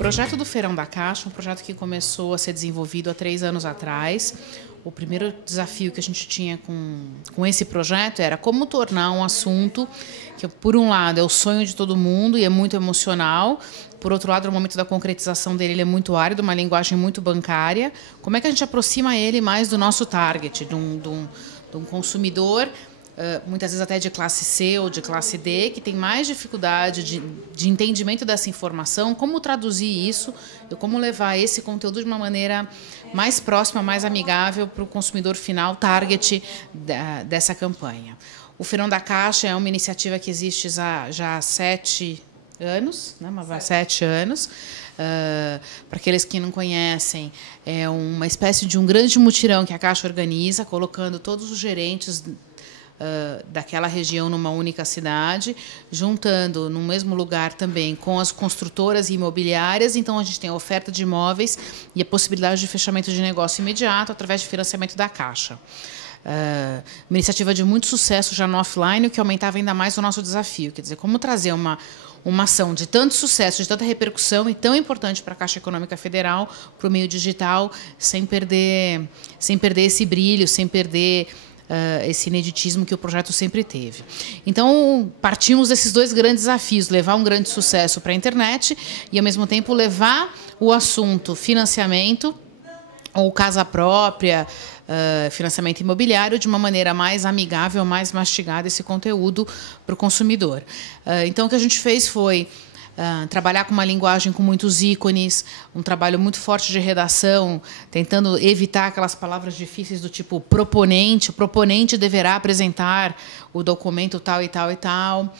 projeto do Feirão da Caixa é um projeto que começou a ser desenvolvido há 3 anos atrás. O primeiro desafio que a gente tinha com esse projeto era como tornar um assunto que, por um lado, é o sonho de todo mundo e é muito emocional. Por outro lado, no momento da concretização dele, ele é muito árido, uma linguagem muito bancária. Como é que a gente aproxima ele mais do nosso target, de um consumidor, muitas vezes até de classe C ou de classe D, que tem mais dificuldade de entendimento dessa informação, como traduzir isso e como levar esse conteúdo de uma maneira mais próxima, mais amigável para o consumidor final, target dessa campanha. O Feirão da Caixa é uma iniciativa que existe já há 7 anos, né? 7 anos. Para aqueles que não conhecem, é uma espécie de um grande mutirão que a Caixa organiza, colocando todos os gerentes daquela região numa única cidade, juntando no mesmo lugar também com as construtoras e imobiliárias. Então, a gente tem a oferta de imóveis e a possibilidade de fechamento de negócio imediato através de financiamento da Caixa. Uma iniciativa de muito sucesso já no offline, o que aumentava ainda mais o nosso desafio. Quer dizer, como trazer uma ação de tanto sucesso, de tanta repercussão e tão importante para a Caixa Econômica Federal, para o meio digital, sem perder esse brilho, sem perder esse ineditismo que o projeto sempre teve. Então, partimos desses 2 grandes desafios: levar um grande sucesso para a internet e, ao mesmo tempo, levar o assunto financiamento ou casa própria, financiamento imobiliário, de uma maneira mais amigável, mais mastigada, esse conteúdo para o consumidor. Então, o que a gente fez foi trabalhar com uma linguagem com muitos ícones, um trabalho muito forte de redação, tentando evitar aquelas palavras difíceis do tipo proponente. O proponente deverá apresentar o documento tal e tal e tal,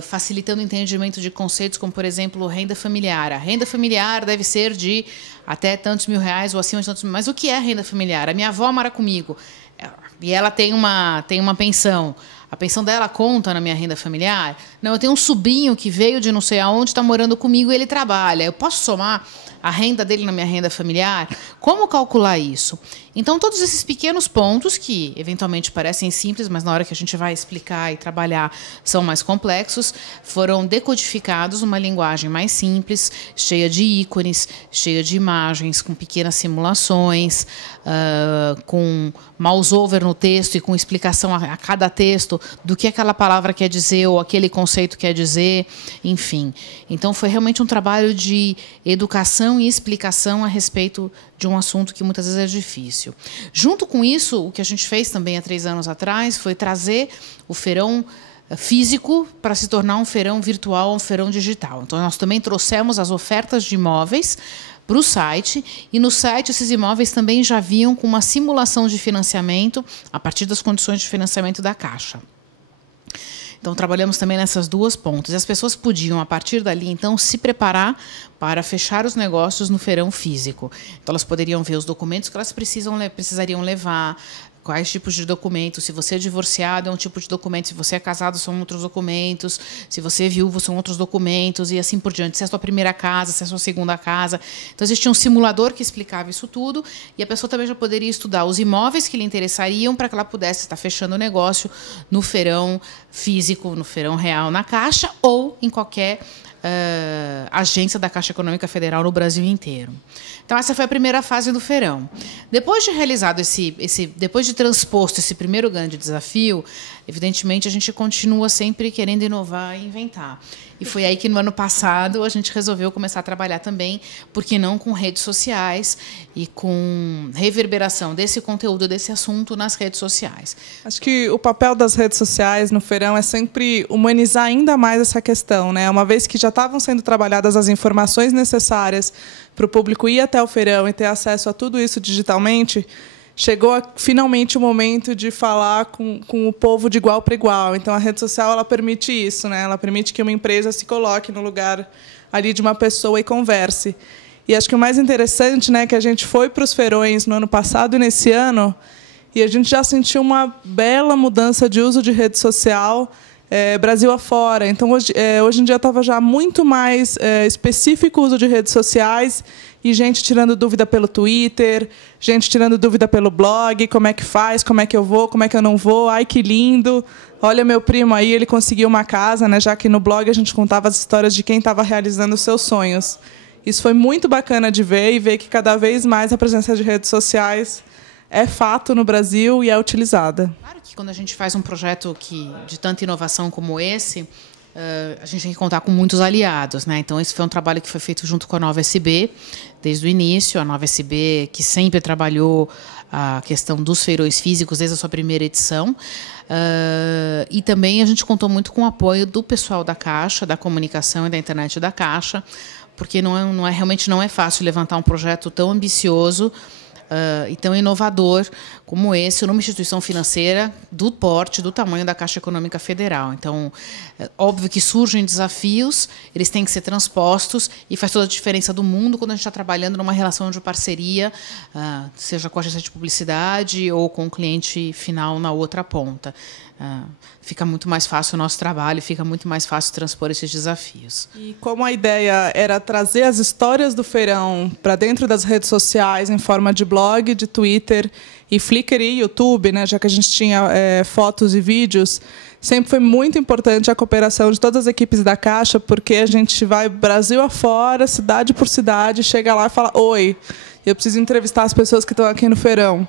facilitando o entendimento de conceitos como, por exemplo, renda familiar. A renda familiar deve ser de até tantos mil reais ou acima de tantos mil. Mas o que é renda familiar? A minha avó mora comigo e ela tem uma pensão. A pensão dela conta na minha renda familiar? Não, eu tenho um sobrinho que veio de não sei aonde, está morando comigo e ele trabalha. Eu posso somar a renda dele na minha renda familiar? Como calcular isso? Então, todos esses pequenos pontos, que eventualmente parecem simples, mas na hora que a gente vai explicar e trabalhar são mais complexos, foram decodificados numa linguagem mais simples, cheia de ícones, cheia de imagens, com pequenas simulações, com mouse over no texto e com explicação a cada texto do que aquela palavra quer dizer ou aquele conceito quer dizer, enfim. Então, foi realmente um trabalho de educação e explicação a respeito de um assunto que muitas vezes é difícil. Junto com isso, o que a gente fez também há 3 anos atrás foi trazer o feirão físico para se tornar um feirão virtual, um feirão digital. Então, nós também trouxemos as ofertas de imóveis para o site, e no site esses imóveis também já vinham com uma simulação de financiamento a partir das condições de financiamento da Caixa. Então, trabalhamos também nessas 2 pontas. E as pessoas podiam, a partir dali, então, se preparar para fechar os negócios no feirão físico. Então, elas poderiam ver os documentos que elas precisariam levar, quais tipos de documentos. Se você é divorciado, é um tipo de documento. Se você é casado, são outros documentos. Se você é viúvo, são outros documentos. E assim por diante. Se é a sua primeira casa, se é a sua segunda casa. Então, existia um simulador que explicava isso tudo. E a pessoa também já poderia estudar os imóveis que lhe interessariam para que ela pudesse estar fechando o negócio no feirão físico, no feirão real, na Caixa, ou em qualquer agência da Caixa Econômica Federal no Brasil inteiro. Então, essa foi a primeira fase do feirão. Depois de realizado depois de transposto esse primeiro grande desafio, evidentemente, a gente continua sempre querendo inovar e inventar. E foi aí que, no ano passado, a gente resolveu começar a trabalhar também, por que não, com redes sociais e com reverberação desse conteúdo, desse assunto nas redes sociais. Acho que o papel das redes sociais no feirão é sempre humanizar ainda mais essa questão, né? Uma vez que já estavam sendo trabalhadas as informações necessárias para o público ir até o feirão e ter acesso a tudo isso digitalmente, chegou finalmente o momento de falar com o povo de igual para igual. Então, a rede social ela permite isso, né? Ela permite que uma empresa se coloque no lugar ali de uma pessoa e converse. E acho que o mais interessante, né, que a gente foi para os feirões no ano passado e nesse ano, e a gente já sentiu uma bela mudança de uso de rede social Brasil afora. Então, hoje em dia estava já muito mais específico o uso de redes sociais, e gente tirando dúvida pelo Twitter, gente tirando dúvida pelo blog, como é que faz, como é que eu vou, como é que eu não vou, ai, que lindo, olha meu primo aí, ele conseguiu uma casa, né? Já que no blog a gente contava as histórias de quem estava realizando os seus sonhos. Isso foi muito bacana de ver e ver que cada vez mais a presença de redes sociais é fato no Brasil e é utilizada. Claro que quando a gente faz um projeto de tanta inovação como esse, a gente tem que contar com muitos aliados, né? Então, esse foi um trabalho que foi feito junto com a Nova SB, desde o início. A Nova SB, que sempre trabalhou a questão dos feirões físicos desde a sua primeira edição. E também a gente contou muito com o apoio do pessoal da Caixa, da comunicação e da internet da Caixa, porque realmente não é fácil levantar um projeto tão ambicioso e tão inovador como esse, numa instituição financeira do porte, do tamanho da Caixa Econômica Federal. Então, é óbvio que surgem desafios, eles têm que ser transpostos, e faz toda a diferença do mundo quando a gente está trabalhando numa relação de parceria, seja com a agência de publicidade ou com o cliente final na outra ponta. Fica muito mais fácil o nosso trabalho, fica muito mais fácil transpor esses desafios. E como a ideia era trazer as histórias do feirão para dentro das redes sociais, em forma de blog, de Twitter, e Flickr e YouTube, né, já que a gente tinha fotos e vídeos, sempre foi muito importante a cooperação de todas as equipes da Caixa, porque a gente vai Brasil afora, cidade por cidade, chega lá e fala: oi, eu preciso entrevistar as pessoas que estão aqui no feirão.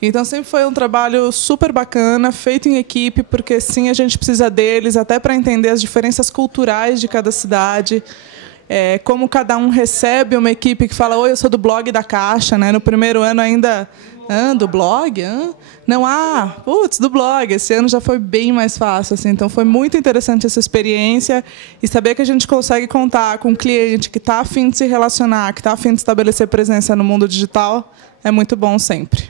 Então, sempre foi um trabalho super bacana, feito em equipe, porque, sim, a gente precisa deles, até para entender as diferenças culturais de cada cidade, como cada um recebe uma equipe que fala: oi, eu sou do blog da Caixa, né? No primeiro ano ainda, do blog? Não, do blog. Esse ano já foi bem mais fácil, assim. Então, foi muito interessante essa experiência, e saber que a gente consegue contar com um cliente que está a fim de se relacionar, que está a fim de estabelecer presença no mundo digital, é muito bom sempre.